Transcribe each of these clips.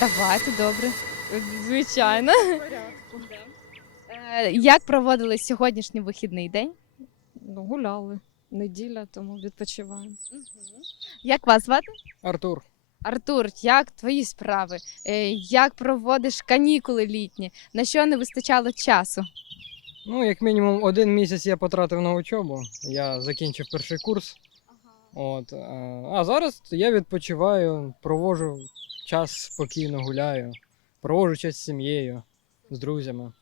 Давайте, добре. Звичайно. Е, Як проводили сьогоднішній вихідний день? Ну, гуляли. Неділя, тому відпочиваємо. Як вас звати? Артур, Артур, як твої справи? Е, Як проводиш канікули літні? На що не вистачало часу? ну як мінімум один місяць я потратив на учобу. Я закінчив перший курс. От, а- а зараз я відпочиваю, проводжу час спокійно гуляю, проводжу час з сім'єю, з друзями.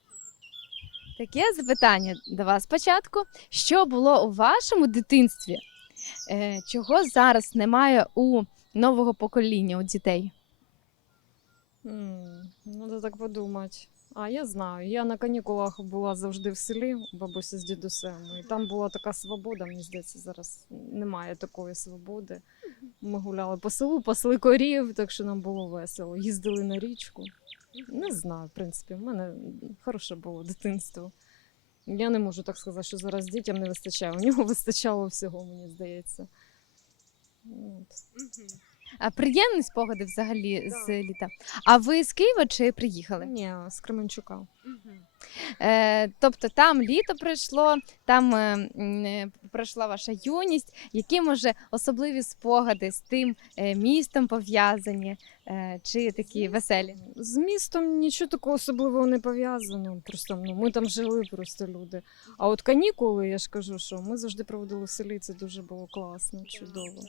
Таке запитання до вас спочатку. Що було у вашому дитинстві? Е, Чого зараз немає у нового покоління, у дітей? Надо так подумати. А я знаю. Я на канікулах була завжди в селі у бабусі з дідусем. І там була така свобода. Мені здається, зараз немає такої свободи. Ми гуляли по селу, пасли корів, так що нам було весело. Їздили на річку. Не знаю, в принципі, в мене хороше було дитинство. Я не можу так сказати, що зараз дітям не вистачає. У нього вистачало всього, мені здається. От. А приємні спогади взагалі з літа. А ви з Києва чи приїхали? Ні, з Кременчука. Е, тобто там літо пройшло, там е, е, пройшла ваша юність. Які може особливі спогади з тим е, містом пов'язані, е, чи такі веселі? З містом нічого такого особливого не пов'язано. Просто ну, ми там жили просто люди. А от канікули, я ж кажу, що ми завжди проводили в селі, це дуже було класно, чудово.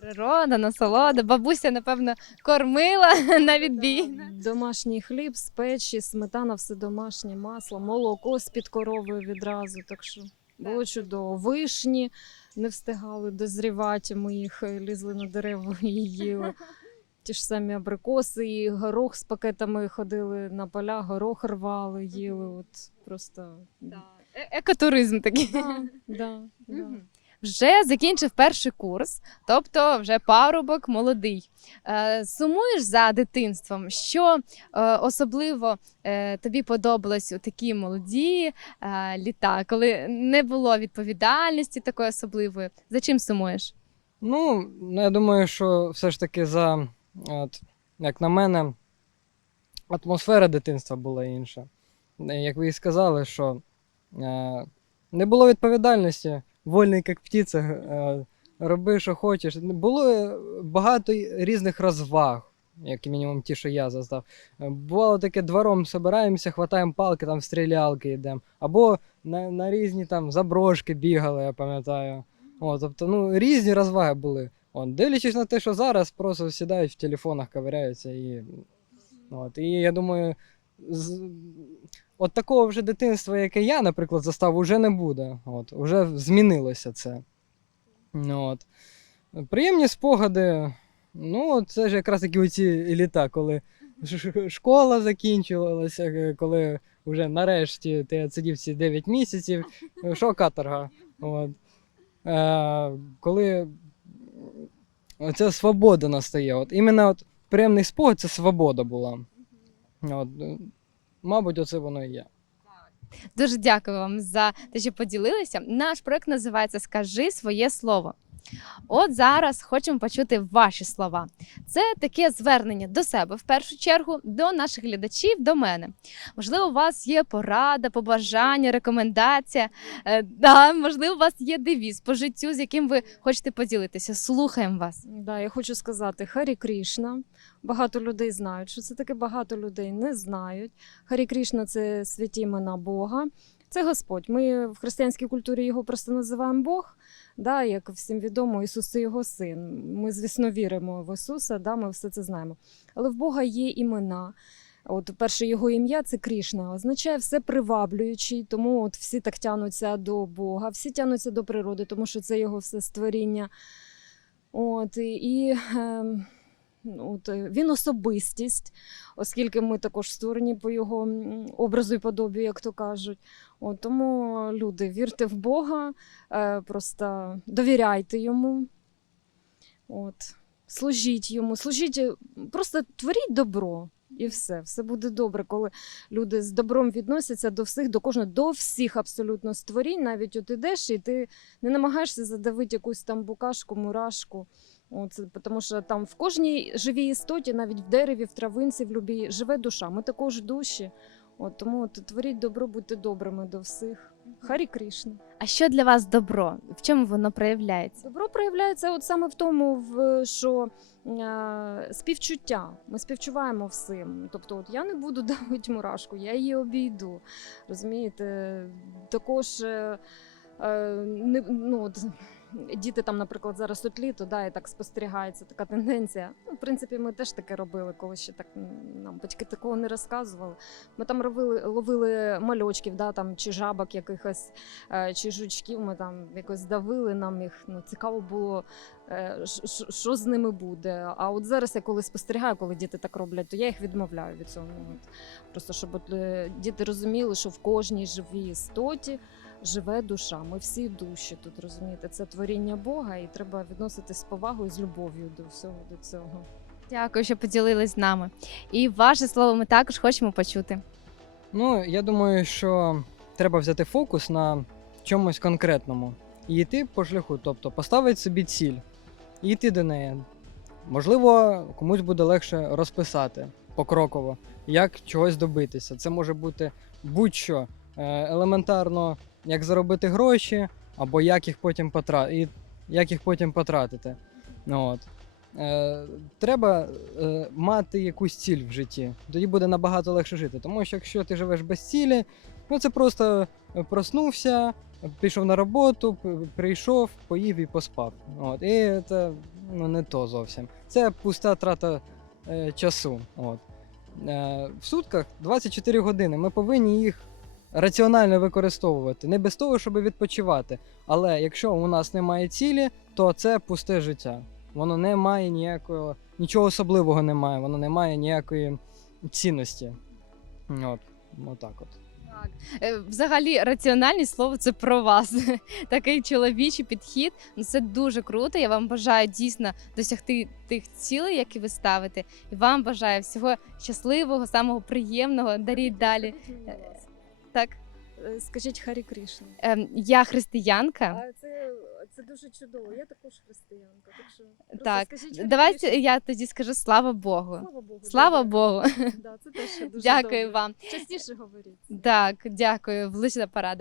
Природа, насолода, бабуся, напевно, кормила на відбій. Домашній хліб з печі, сметана, все домашнє, масло, молоко з-під корови відразу. Так що було чудово. Вишні не встигали дозрівати, ми їх е, лізли на дерева і їли. Ті ж самі абрикоси, і горох з пакетами ходили на поля, горох рвали, їли. От просто Е- Екотуризм такий. Да, да, да. Мгм. Вже закінчив перший курс, тобто вже парубок молодий. Е, сумуєш за дитинством, що е, особливо е, тобі подобалось у такі молоді літа, коли не було відповідальності такої особливої. За чим сумуєш? Ну, ну, я думаю, що все ж таки за, от, як на мене, атмосфера дитинства була інша. Як ви і сказали, що е, не було відповідальності, вольний як птиця, е, роби, що хочеш. Було е, багато різних розваг, як мінімум ті, що я застав. Е, Бувало таке двором собираємося, хватаємо палки, там в стрілялки йдемо. Або на, на різні там заброшки бігали, я пам'ятаю. О, тобто, ну, різні розваги були. От, дивлячись на те, що зараз просто сідають в телефонах, ковиряються і. От, і я думаю. От такого вже дитинства, яке я, наприклад, застав, уже не буде. От, уже змінилося це. От. Приємні спогади. Ну, це ж якраз такі оці літа, коли школа закінчувалася, е, коли вже нарешті ти сидів ці 9 місяців. Що каторга? От. Е, коли ця свобода настає. От, іменно от приємний спогад це свобода була. От, е, мабуть, оце воно і є. Дуже дякую вам за те, що поділилися. Наш проект називається Скажи своє слово. От зараз хочемо почути ваші слова. Це таке звернення до себе в першу чергу, до наших глядачів, до мене. Можливо, у вас є порада, побажання, рекомендація. Е, да, можливо, у вас є девіз по життю, з яким ви хочете поділитися. Слухаємо вас. Да, я хочу сказати Харі Крішна. Багато людей знають, що це таке багато людей не знають. Харі Крішна це святі імена Бога. Це Господь. Ми в християнській культурі його просто називаємо Бог. Да, як всім відомо, Ісус це його син. Ми, звісно, віримо в Ісуса, да, ми все це знаємо. Але в Бога є імена. От перше його ім'я це Крішна, означає все приваблюючий, тому от всі так тянуться до Бога, всі тянуться до природи, тому що це його все створіння. От, і, і ем, от, е, він особистість, оскільки ми також створені по його образу і подобі, як то кажуть. От, тому люди, вірте в Бога, е, просто довіряйте йому. От, служіть йому, служіть, е, просто творіть добро. І все, все буде добре, коли люди з добром відносяться до всіх, до кожного, до всіх абсолютно створінь. Навіть от ідеш, і ти не намагаєшся задавити якусь там букашку, мурашку. От, тому що там в кожній живій істоті, навіть в дереві, в травинці, в любій, живе душа. Ми також душі. От, тому от, творіть добро, будьте добрими до всіх. Харі Кришна. А що для вас добро? В чому воно проявляється? Добро проявляється от саме в тому, що співчуття. Ми співчуваємо всім. Тобто, от я не буду давити мурашку, я її обійду. Розумієте? Також е, е, не, ну, от, діти там, наприклад, зараз от літо, да, і так спостерігається така тенденція. Ну, в принципі, ми теж таке робили, коли ще так нам батьки такого не розказували. Ми там робили, ловили мальочків, да, там, чи жабок якихось, е, чи жучків. Ми там якось давили нам їх. Ну, цікаво було, е, що з ними буде. А от зараз я коли спостерігаю, коли діти так роблять, то я їх відмовляю від цього. Ну, От. Просто щоб от, е, діти розуміли, що в кожній живій істоті живе душа. Ми всі душі тут розумієте. Це творіння Бога, і треба відноситись з повагою, з любов'ю до всього до цього. Дякую, що поділились з нами. І ваше слово ми також хочемо почути. Ну, я думаю, що треба взяти фокус на чомусь конкретному і йти по шляху, тобто поставити собі ціль і йти до неї. Можливо, комусь буде легше розписати покроково, як чогось добитися. Це може бути будь-що Е, елементарно, як заробити гроші, або як їх потім потратити, як їх потім потратити. Ну, От. Е, треба е, мати якусь ціль в житті. Тоді буде набагато легше жити. Тому що якщо ти живеш без цілі, ну це просто е, проснувся, пішов на роботу, прийшов, поїв і поспав. От. І це ну, не то зовсім. Це пуста трата е, часу. От. Е, в сутках 24 години. Ми повинні їх раціонально використовувати. Не без того, щоб відпочивати. Але якщо у нас немає цілі, то це пусте життя. Воно не має ніякого, нічого особливого немає, воно не має ніякої цінності. От, отак от. Е, Взагалі, раціональність слово це про вас. Такий чоловічий підхід. Ну це дуже круто. Я вам бажаю дійсно досягти тих цілей, які ви ставите. І вам бажаю всього щасливого, самого приємного. Даріть далі. Так, Е, Скажіть Харі Кришна. ем, я християнка. А це, це дуже чудово. Я також християнка. Так що Так, скажіть Давайте Кришна. я тоді скажу слава Богу. Слава Богу. Слава. Богу. Да, це теж дуже Дякую добре. вам. Частіше говоріть. Так, дякую, влучна порада.